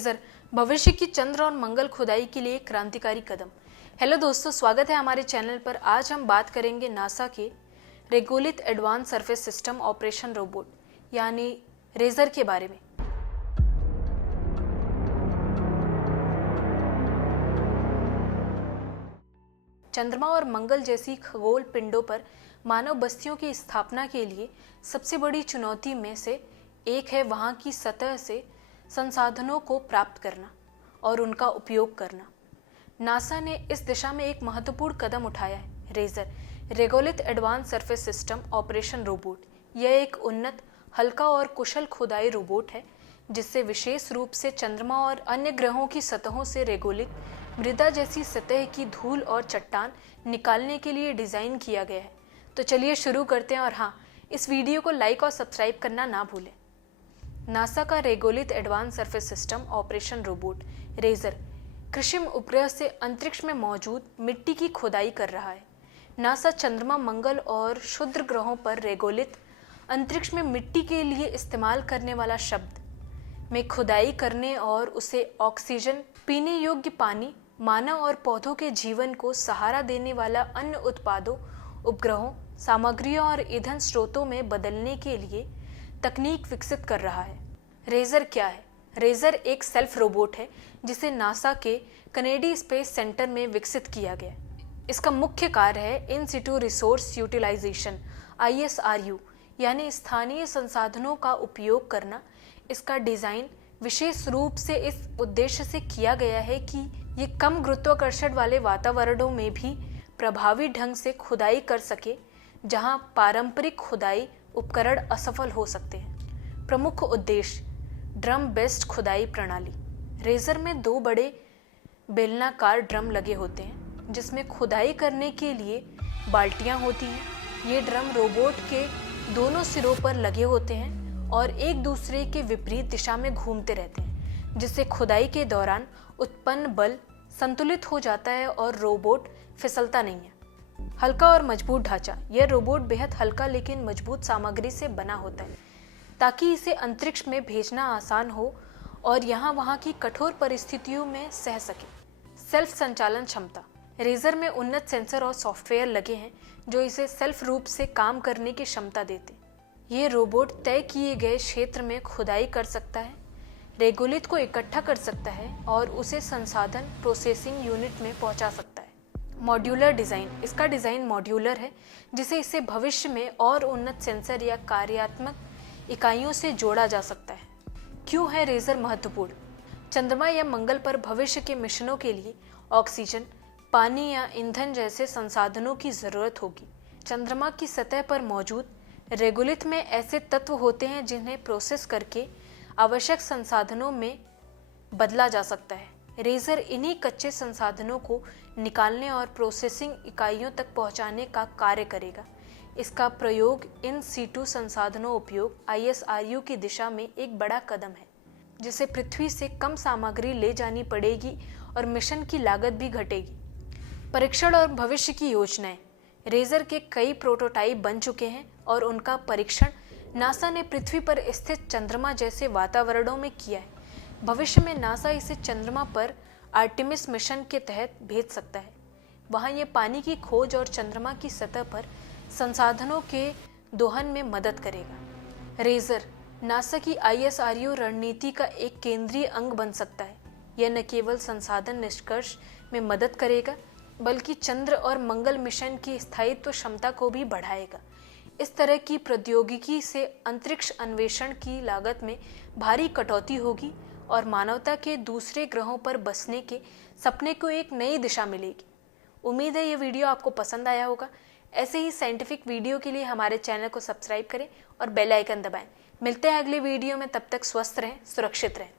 Razor भविष्य की चंद्र और मंगल खुदाई के लिए क्रांतिकारी कदम। हेलो दोस्तों, स्वागत है हमारे चैनल पर। आज हम बात करेंगे नासा के regolith advance surface system operation robot यानी रेजर के बारे में। चंद्रमा और मंगल जैसी खगोल पिंडों पर मानव बस्तियों की स्थापना के लिए सबसे बड़ी चुनौती में से एक है वहां की सतह से संसाधनों को प्राप्त करना और उनका उपयोग करना। नासा ने इस दिशा में एक महत्वपूर्ण कदम उठाया है, RASSOR regolith advance surface system operation robot. यह एक उन्नत, हल्का और कुशल खुदाई रोबोट है जिससे विशेष रूप से चंद्रमा और अन्य ग्रहों की सतहों से रेगोलिथ मृदा जैसी सतह की धूल और चट्टान निकालने के लिए डिजाइन किया गया है। तो चलिए शुरू करते हैं। और हाँ, इस वीडियो को लाइक और सब्सक्राइब करना ना भूलें। नासा का regolith advance surface system operation robot RASSOR कृत्रिम उपग्रह से अंतरिक्ष में मौजूद मिट्टी की खुदाई कर रहा है। नासा चंद्रमा, मंगल और क्षुद्र ग्रहों पर रेगोलिथ अंतरिक्ष में मिट्टी के लिए इस्तेमाल करने वाला शब्द में खुदाई करने और उसे ऑक्सीजन, पीने योग्य पानी, मानव और पौधों के जीवन को सहारा देने वाला अन्य उत्पादों, उपग्रहों, सामग्रियों और ईंधन स्रोतों में बदलने के लिए तकनीक विकसित कर रहा है। रेजर क्या है? रेजर एक सेल्फ रोबोट है जिसे नासा के कनेडी स्पेस सेंटर में विकसित किया गया। इसका मुख्य कार्य है इन सिटू रिसोर्स यूटिलाइजेशन ISRU यानी स्थानीय संसाधनों का उपयोग करना। इसका डिजाइन विशेष रूप से इस उद्देश्य से किया गया है कि ये कम गुरुत्वाकर्षण वाले वातावरणों में भी प्रभावी ढंग से खुदाई कर सके जहां पारंपरिक खुदाई उपकरण असफल हो सकते हैं। प्रमुख उद्देश्य ड्रम बेस्ड खुदाई प्रणाली। रेजर में दो बड़े बेलनाकार ड्रम लगे होते हैं जिसमें खुदाई करने के लिए बाल्टियां होती हैं। ये ड्रम रोबोट के दोनों सिरों पर लगे होते हैं और एक दूसरे के विपरीत दिशा में घूमते रहते हैं, जिससे खुदाई के दौरान उत्पन्न बल संतुलित हो जाता है और रोबोट फिसलता नहीं है। हल्का और मजबूत ढांचा। यह रोबोट बेहद हल्का लेकिन मजबूत सामग्री से बना होता है ताकि इसे अंतरिक्ष में भेजना आसान हो और यहाँ वहाँ की कठोर परिस्थितियों में सह सके। सेल्फ संचालन क्षमता। रेजर में उन्नत सेंसर और सॉफ्टवेयर लगे हैं जो इसे सेल्फ रूप से काम करने की क्षमता देते हैं। ये रोबोट तय किए गए क्षेत्र में खुदाई कर सकता है, रेगोलिथ को इकट्ठा कर सकता है और उसे संसाधन प्रोसेसिंग यूनिट में पहुंचा सकता है। Modular design. इसका डिज़ाइन मॉड्यूलर है जिसे इसे भविष्य में और उन्नत सेंसर या कार्यात्मक इकाइयों से जोड़ा जा सकता है। क्यों है रेजर महत्वपूर्ण? चंद्रमा या मंगल पर भविष्य के मिशनों के लिए ऑक्सीजन, पानी या ईंधन जैसे संसाधनों की ज़रूरत होगी। चंद्रमा की सतह पर मौजूद रेगोलिथ में ऐसे तत्व होते हैं जिन्हें प्रोसेस करके आवश्यक संसाधनों में बदला जा सकता है। रेजर इन्हीं कच्चे संसाधनों को निकालने और प्रोसेसिंग इकाइयों तक पहुंचाने का कार्य करेगा। इसका प्रयोग इन सीटू संसाधनों उपयोग ISRU की दिशा में एक बड़ा कदम है, जिसे पृथ्वी से कम सामग्री ले जानी पड़ेगी और मिशन की लागत भी घटेगी। परीक्षण और भविष्य की योजनाएं। रेजर के कई प्रोटोटाइप बन चुके हैं और उनका परीक्षण नासा ने पृथ्वी पर स्थित चंद्रमा जैसे वातावरणों में किया है। भविष्य में नासा इसे चंद्रमा पर आर्टेमिस मिशन के तहत भेज सकता है। वहां ये पानी की खोज और चंद्रमा की सतह पर संसाधनों के दोहन में मदद करेगा। रेजर नासा की ISRU रणनीति का एक केंद्रीय अंग बन सकता है। यह न केवल संसाधन निष्कर्ष में मदद करेगा बल्कि चंद्र और मंगल मिशन की स्थायित्व क्षमता को भी बढ़ाएगा। इस तरह की प्रौद्योगिकी से अंतरिक्ष अन्वेषण की लागत में भारी कटौती होगी और मानवता के दूसरे ग्रहों पर बसने के सपने को एक नई दिशा मिलेगी। उम्मीद है ये वीडियो आपको पसंद आया होगा। ऐसे ही साइंटिफिक वीडियो के लिए हमारे चैनल को सब्सक्राइब करें और बेल आइकन दबाएं। मिलते हैं अगले वीडियो में, तब तक स्वस्थ रहें, सुरक्षित रहें।